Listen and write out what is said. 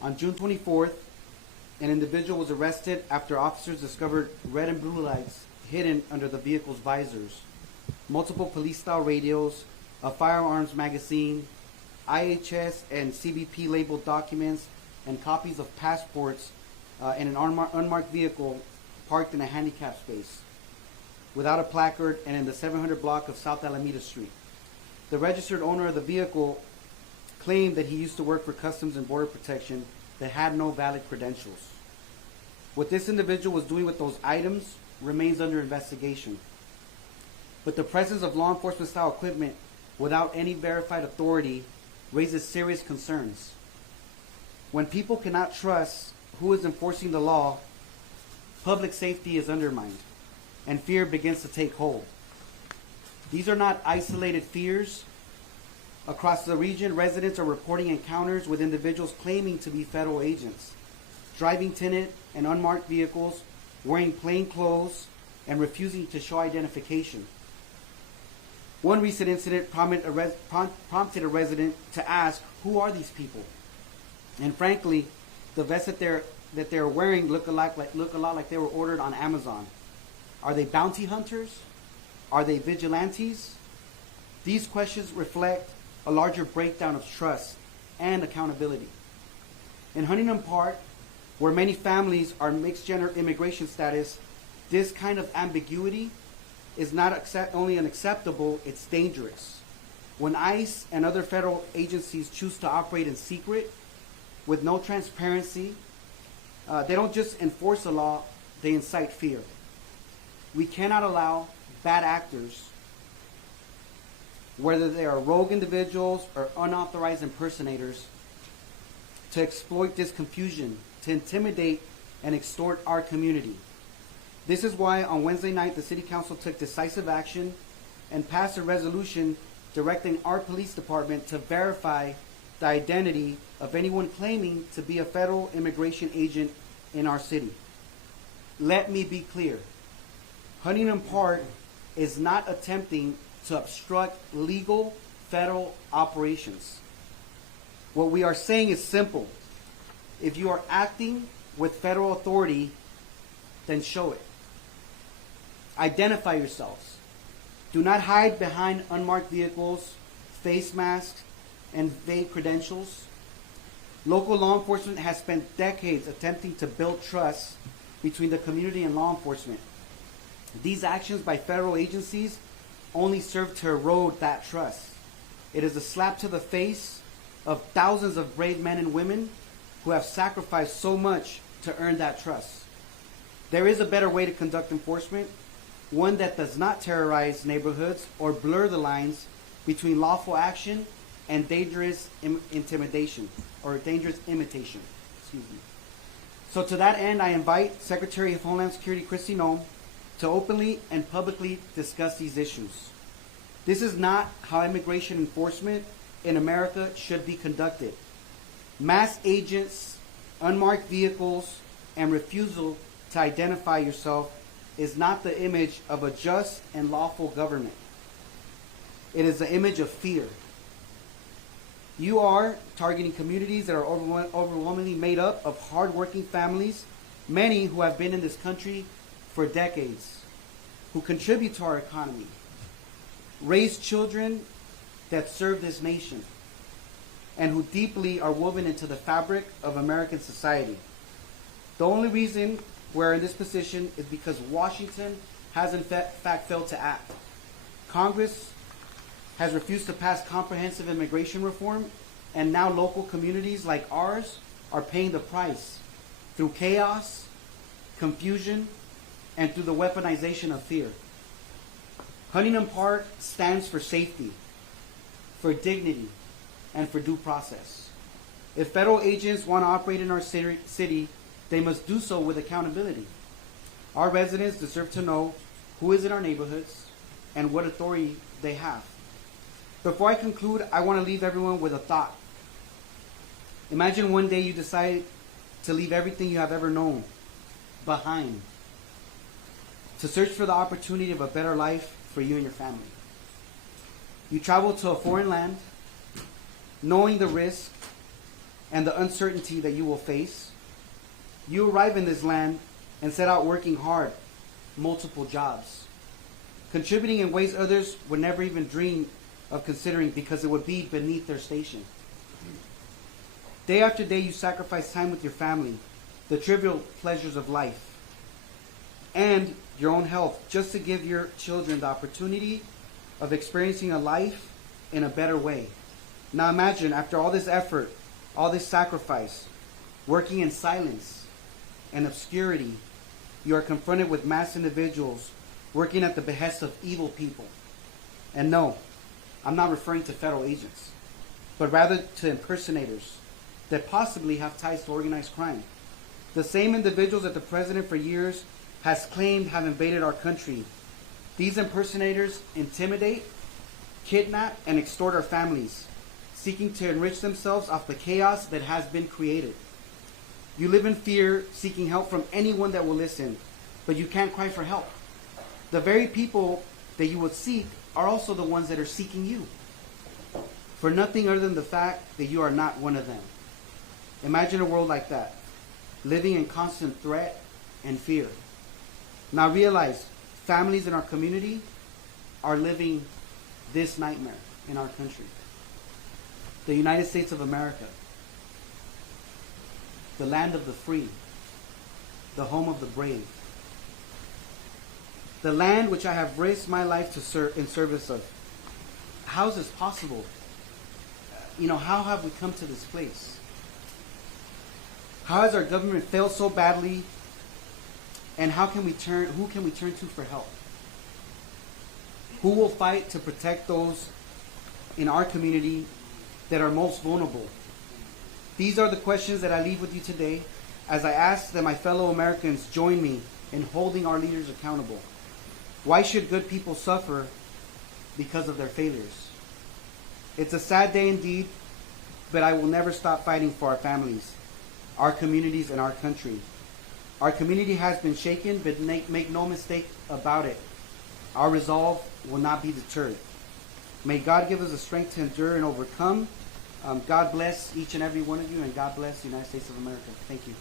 On June 24th, an individual was arrested after officers discovered red and blue lights hidden under the vehicle's visors, multiple police-style radios, a firearms magazine, IHS and CBP labeled documents, and copies of passports in an unmarked vehicle parked in a handicap space without a placard and in the 700 block of South Alameda Street. The registered owner of the vehicle claimed that he used to work for Customs and Border Protection that had no valid credentials. What this individual was doing with those items remains under investigation. But the presence of law enforcement style equipment without any verified authority raises serious concerns. When people cannot trust who is enforcing the law, public safety is undermined and fear begins to take hold. These are not isolated fears. Across the region, residents are reporting encounters with individuals claiming to be federal agents, driving tinted and unmarked vehicles, wearing plain clothes, and refusing to show identification. One recent incident prompted a resident to ask, who are these people? And frankly, the vests that they're wearing look a lot like they were ordered on Amazon. Are they bounty hunters? Are they vigilantes? These questions reflect a larger breakdown of trust and accountability. In Huntington Park, where many families are mixed-gender immigration status, this kind of ambiguity is not only unacceptable, it's dangerous. When ICE and other federal agencies choose to operate in secret with no transparency, they don't just enforce the law, they incite fear. We cannot allow bad actors, whether they are rogue individuals or unauthorized impersonators, to exploit this confusion, to intimidate and extort our community. This is why on Wednesday night the City Council took decisive action and passed a resolution directing our police department to verify the identity of anyone claiming to be a federal immigration agent in our city. Let me be clear. Huntington Park is not attempting to obstruct legal federal operations. What we are saying is simple. If you are acting with federal authority, then show it. Identify yourselves. Do not hide behind unmarked vehicles, face masks, and vague credentials. Local law enforcement has spent decades attempting to build trust between the community and law enforcement. These actions by federal agencies only serve to erode that trust. It is a slap to the face of thousands of brave men and women who have sacrificed so much to earn that trust. There is a better way to conduct enforcement, one that does not terrorize neighborhoods or blur the lines between lawful action and dangerous intimidation or dangerous imitation. Excuse me. So to that end, I invite Secretary of Homeland Security Kristi Noem to openly and publicly discuss these issues. This is not how immigration enforcement in America should be conducted. Mass agents, unmarked vehicles, and refusal to identify yourself is not the image of a just and lawful government. It is the image of fear. You are targeting communities that are overwhelmingly made up of hardworking families, many who have been in this country for decades, who contribute to our economy, raise children that serve this nation, and who deeply are woven into the fabric of American society. The only reason we're in this position is because Washington has in fact failed to act. Congress has refused to pass comprehensive immigration reform, and now local communities like ours are paying the price through chaos, confusion, and through the weaponization of fear. Huntington Park stands for safety, for dignity, and for due process. If federal agents want to operate in our city, they must do so with accountability. Our residents deserve to know who is in our neighborhoods and what authority they have. Before I conclude, I want to leave everyone with a thought. Imagine one day you decide to leave everything you have ever known behind, to search for the opportunity of a better life for you and your family. You travel to a foreign land, knowing the risk, and the uncertainty that you will face. You arrive in this land and set out working hard, multiple jobs, contributing in ways others would never even dream of considering because it would be beneath their station. Day after day, you sacrifice time with your family, the trivial pleasures of life, and your own health just to give your children the opportunity of experiencing a life in a better way. Now imagine, after all this effort, all this sacrifice, working in silence and obscurity, you are confronted with mass individuals working at the behest of evil people. And no, I'm not referring to federal agents, but rather to impersonators that possibly have ties to organized crime. The same individuals that the president for years has claimed have invaded our country. These impersonators intimidate, kidnap, and extort our families, seeking to enrich themselves off the chaos that has been created. You live in fear, seeking help from anyone that will listen, but you can't cry for help. The very people that you would seek are also the ones that are seeking you, for nothing other than the fact that you are not one of them. Imagine a world like that, living in constant threat and fear. Now realize, families in our community are living this nightmare in our country. The United States of America, the land of the free, the home of the brave, the land which I have risked my life to serve in service of. How is this possible? How have we come to this place? How has our government failed so badly? And who can we turn to for help? Who will fight to protect those in our community that are most vulnerable? These are the questions that I leave with you today as I ask that my fellow Americans join me in holding our leaders accountable. Why should good people suffer because of their failures? It's a sad day indeed, but I will never stop fighting for our families, our communities, and our country. Our community has been shaken, but make no mistake about it. Our resolve will not be deterred. May God give us the strength to endure and overcome. God bless each and every one of you, and God bless the United States of America. Thank you.